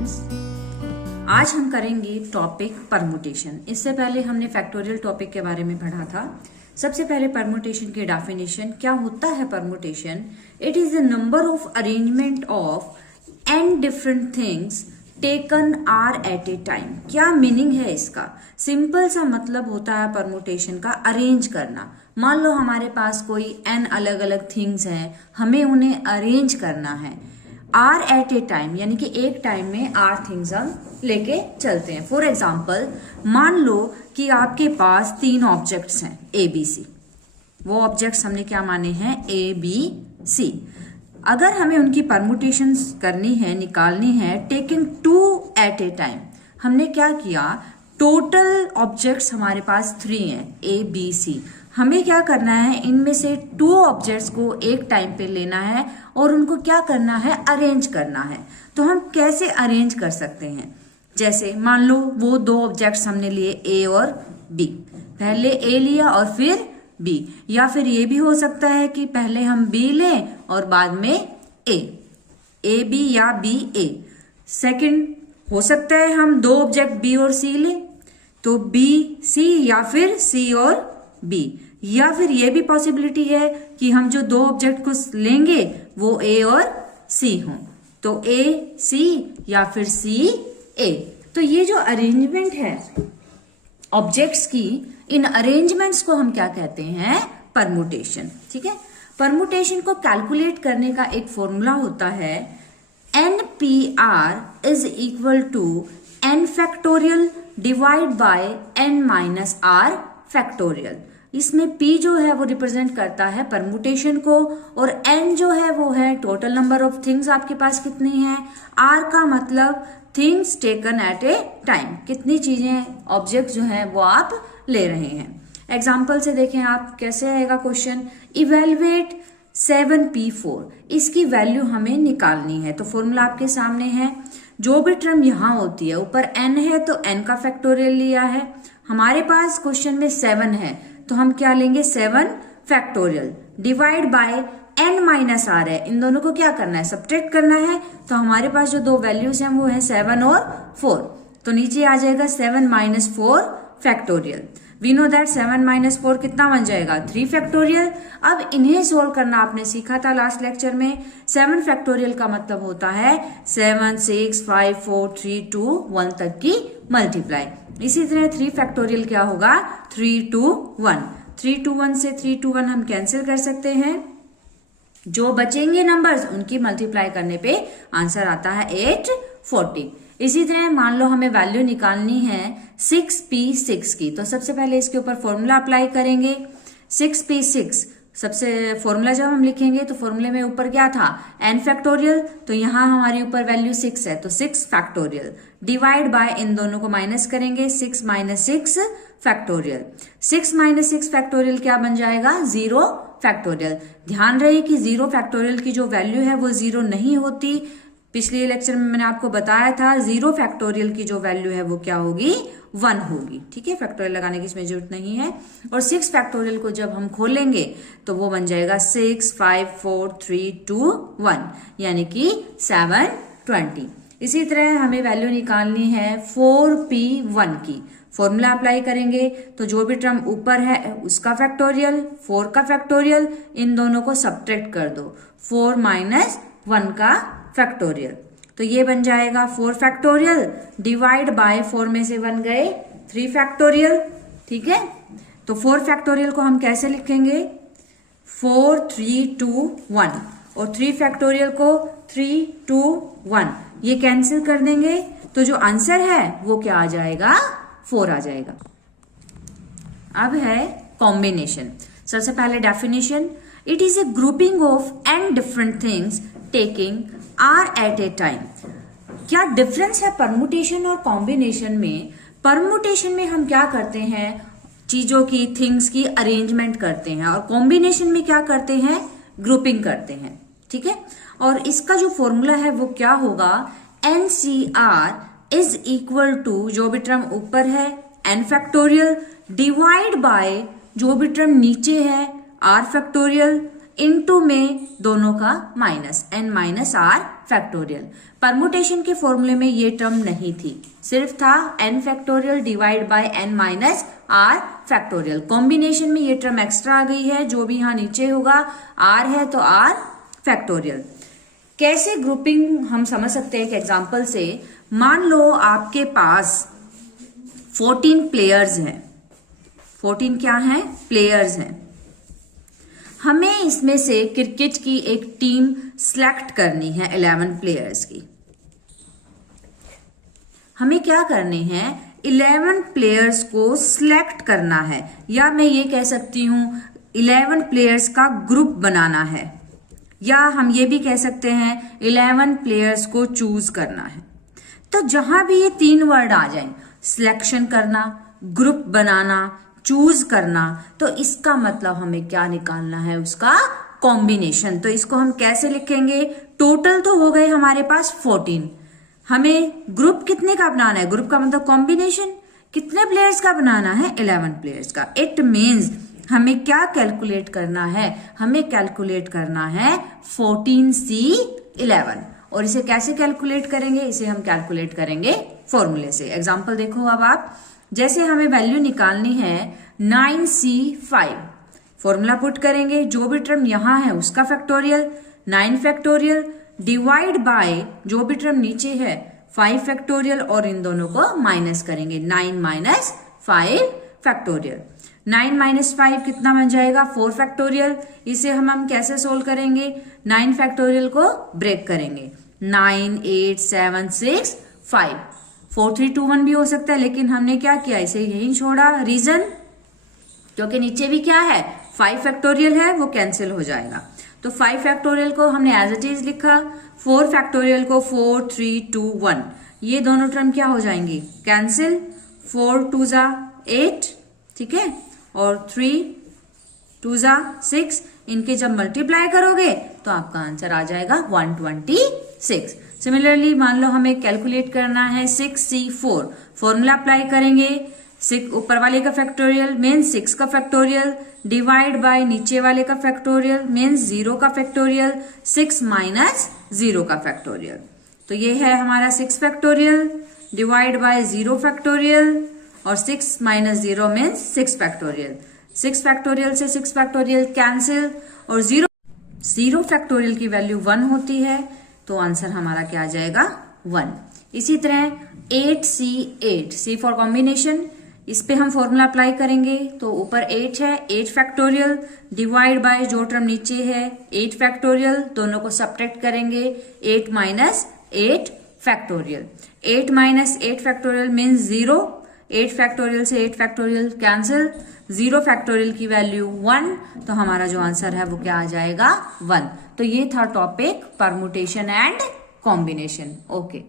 Students, आज हम करेंगे टॉपिक परमुटेशन। इससे पहले हमने फैक्टोरियल टॉपिक के बारे में पढ़ा था। सबसे पहले परमुटेशन की डेफिनेशन क्या होता है। Permutation it is the number of arrangement of n different things taken r at a time. क्या मीनिंग है इसका? सिंपल सा मतलब होता है परमुटेशन का अरेंज करना। मान लो हमारे पास कोई n अलग अलग थिंग्स हैं, हमें उन्हें अरेंज करना है आर एट ए टाइम, यानी कि एक टाइम में आर थिंग्स हम लेके चलते हैं। फॉर एग्जाम्पल, मान लो कि आपके पास 3 ऑब्जेक्ट्स हैं ए बी सी। वो ऑब्जेक्ट्स हमने क्या माने हैं? A B C. अगर हमें उनकी परमुटेशन करनी है, निकालनी है, टेकिंग 2 एट ए टाइम, हमने क्या किया? टोटल ऑब्जेक्ट्स हमारे पास 3 हैं ए बी सी। हमें क्या करना है? इनमें से 2 ऑब्जेक्ट्स को एक टाइम पे लेना है और उनको क्या करना है? अरेंज करना है। तो हम कैसे अरेंज कर सकते हैं? जैसे मान लो वो 2 ऑब्जेक्ट्स हमने लिए ए और बी, पहले ए लिया और फिर बी, या फिर ये भी हो सकता है कि पहले हम बी लें और बाद में ए बी या बी ए। सेकंड हो सकता है हम 2 ऑब्जेक्ट बी और सी लें, तो बी सी या फिर सी और बी, या फिर ये भी पॉसिबिलिटी है कि हम जो 2 ऑब्जेक्ट को लेंगे वो ए और सी हों, तो ए सी या फिर सी ए। तो ये जो अरेंजमेंट है ऑब्जेक्ट्स की, इन अरेंजमेंट्स को हम क्या कहते हैं? परमुटेशन। ठीक है। परमुटेशन को कैलकुलेट करने का एक फॉर्मूला होता है NPR is equal to n factorial divide by n minus r factorial. इसमें p जो है वो रिप्रेजेंट करता है परमुटेशन को, और n जो है वो है टोटल नंबर ऑफ थिंग्स आपके पास कितनी है। r का मतलब things taken at a time, कितनी चीजें ऑब्जेक्ट जो है वो आप ले रहे हैं। एग्जाम्पल से देखें आप, कैसे आएगा क्वेश्चन? इवेलुएट 7p4, इसकी वैल्यू हमें निकालनी है। तो फॉर्मूला आपके सामने है। जो भी टर्म यहाँ होती है, ऊपर n है तो n का फैक्टोरियल लिया है। हमारे पास क्वेश्चन में 7 है तो हम क्या लेंगे? 7 factorial divide by n minus r है। इन दोनों को क्या करना है? सब्ट्रैक्ट करना है। तो हमारे पास जो 2 वैल्यूज हैं वो है 7 और 4, तो नीचे आ जाएगा 7 minus 4 factorial. We know that 7 minus 4 कितना बन जाएगा? 3 फैक्टोरियल। अब इन्हें सोल्व करना आपने सीखा था लास्ट लेक्चर में। 7 फैक्टोरियल का मतलब होता है 7 6 5 4 3 2 1 तक की मल्टीप्लाई। इसी तरह 3 फैक्टोरियल क्या होगा? 3 2 1। 3 2 1 से 3 2 1 हम कैंसिल कर सकते हैं। जो बचेंगे नंबर्स उनकी मल्टीप्लाई करने पे आंसर आता है 840। इसी तरह मान लो हमें वैल्यू निकालनी है 6p6 की, तो सबसे पहले इसके ऊपर फॉर्मूला अप्लाई करेंगे। 6p6 सबसे फॉर्मूला जब हम लिखेंगे तो फॉर्मूले में ऊपर क्या था? n फैक्टोरियल, तो यहाँ हमारे ऊपर वैल्यू 6 है तो 6 फैक्टोरियल डिवाइड बाय इन दोनों को माइनस करेंगे 6 माइनस 6 फैक्टोरियल। 6 माइनस 6 फैक्टोरियल क्या बन जाएगा? 0 फैक्टोरियल। ध्यान रहे कि 0 फैक्टोरियल की जो वैल्यू है वो 0 नहीं होती। पिछले लेक्चर में मैंने आपको बताया था 0 फैक्टोरियल की जो वैल्यू है वो क्या होगी? 1 होगी। ठीक है, फैक्टोरियल लगाने की इसमें जरूरत नहीं है। और 6 फैक्टोरियल को जब हम खोलेंगे तो वो बन जाएगा 6 5 4 3 2 1, यानी कि 720। इसी तरह हमें वैल्यू निकालनी है 4p1 की। फॉर्मूला अप्लाई करेंगे तो जो भी टर्म ऊपर है उसका फैक्टोरियल, 4 का फैक्टोरियल, इन दोनों को सब्ट्रैक्ट कर दो, 4 माइनस 1 का फैक्टोरियल, तो ये बन जाएगा 4 फैक्टोरियल डिवाइड बाय 4 में से 1 गए 3 फैक्टोरियल। ठीक है, तो 4 फैक्टोरियल को हम कैसे लिखेंगे? 4 3 2 1, और 3 फैक्टोरियल को 3 2 1, ये कैंसिल कर देंगे तो जो आंसर है वो क्या आ जाएगा? 4 आ जाएगा। अब है कॉम्बिनेशन। सबसे पहले definition, it is a grouping of n different things taking r at a time. क्या डिफरेंस है परमुटेशन और कॉम्बिनेशन में? परमुटेशन में हम क्या करते हैं? चीजों की, थिंग्स की अरेंजमेंट करते हैं, और कॉम्बिनेशन में क्या करते हैं? ग्रुपिंग करते हैं। ठीक है, और इसका जो फॉर्मूला है वो क्या होगा? NCR इज इक्वल टू, जो भी टर्म ऊपर है n फैक्टोरियल डिवाइड बाय जो भी टर्म नीचे है r फैक्टोरियल इनटू में दोनों का minus, n minus r factorial. Permutation के फॉर्मूले में ये टर्म नहीं थी, सिर्फ था n factorial divide by n minus r factorial. Combination में ये टर्म एक्स्ट्रा आ गई है, जो भी यहाँ नीचे होगा r है तो r फैक्टोरियल। कैसे ग्रुपिंग हम समझ सकते हैं एक एग्जांपल से। मान लो आपके पास 14 प्लेयर्स हैं, 14 क्या हैं? प्लेयर्स हैं। हमें इसमें से क्रिकेट की एक टीम सिलेक्ट करनी है 11 प्लेयर्स की। हमें क्या करने हैं? 11 प्लेयर्स को सिलेक्ट करना है, या मैं ये कह सकती हूं 11 प्लेयर्स का ग्रुप बनाना है, या हम ये भी कह सकते हैं 11 प्लेयर्स को चूज करना है। तो जहां भी ये 3 वर्ड आ जाएं, सिलेक्शन करना, ग्रुप बनाना, चूज करना, तो इसका मतलब हमें क्या निकालना है? उसका कॉम्बिनेशन। तो इसको हम कैसे लिखेंगे? टोटल तो हो गए हमारे पास 14, हमें ग्रुप कितने का बनाना है? ग्रुप का मतलब कॉम्बिनेशन। कितने प्लेयर्स का बनाना है? 11 प्लेयर्स का। इट मीन्स हमें क्या कैलकुलेट करना है? हमें कैलकुलेट करना है 14C11। और इसे कैसे कैलकुलेट करेंगे? इसे हम कैलकुलेट करेंगे फॉर्मूले से। एग्जांपल देखो अब आप, जैसे हमें वैल्यू निकालनी है 9C5, फॉर्मूला पुट करेंगे, जो भी टर्म यहां है उसका फैक्टोरियल 9 फैक्टोरियल डिवाइड बाय जो भी टर्म नीचे है 5 फैक्टोरियल, और इन दोनों को माइनस करेंगे 9 माइनस 5 फैक्टोरियल। 9 माइनस 5 कितना बन जाएगा? 4 फैक्टोरियल। इसे हम कैसे सोल्व करेंगे? 9 फैक्टोरियल को ब्रेक करेंगे, 9 8 7 6 5, 4 3 2 1 भी हो सकता है, लेकिन हमने क्या किया? इसे यहीं छोड़ा। रीजन क्योंकि नीचे भी क्या है? 5 फैक्टोरियल है, वो कैंसिल हो जाएगा। तो 5 फैक्टोरियल को हमने एज इट इज लिखा, 4 फैक्टोरियल को 4 3 2 1, ये दोनों टर्म क्या हो जाएंगी? कैंसिल। 4 2 जा 8, ठीक है, और 3 2 जा 6, इनके जब मल्टीप्लाई करोगे तो आपका आंसर आ जाएगा 126। सिमिलरली मान लो हमें कैलकुलेट करना है 6C4, फॉर्मूला अप्लाई करेंगे, 6 ऊपर वाले का फैक्टोरियल मीन्स 6 का फैक्टोरियल डिवाइड बाय नीचे वाले का फैक्टोरियल मीन्स 0 का फैक्टोरियल, 6 माइनस 0 का फैक्टोरियल। तो ये है हमारा 6 फैक्टोरियल डिवाइड बाय 0 फैक्टोरियल, और 6 माइनस 0 मीन्स 6 फैक्टोरियल। 6 फैक्टोरियल से 6 फैक्टोरियल कैंसिल, और 0 फैक्टोरियल की वैल्यू 1 होती है, तो आंसर हमारा क्या आ जाएगा? 1। इसी तरह 8C8, C फॉर कॉम्बिनेशन, इस पे हम फॉर्मूला अप्लाई करेंगे, तो ऊपर 8 है, 8 फैक्टोरियल डिवाइड बाय जो टर्म नीचे है 8 फैक्टोरियल, दोनों को सब्ट्रैक्ट करेंगे, 8 minus 8 factorial. 8 minus 8 factorial means 0, 8 factorial से 8 फैक्टोरियल कैंसिल, 0 फैक्टोरियल की वैल्यू 1, तो हमारा जो आंसर है वो क्या आ जाएगा? 1। तो ये था topic permutation and combination. Okay.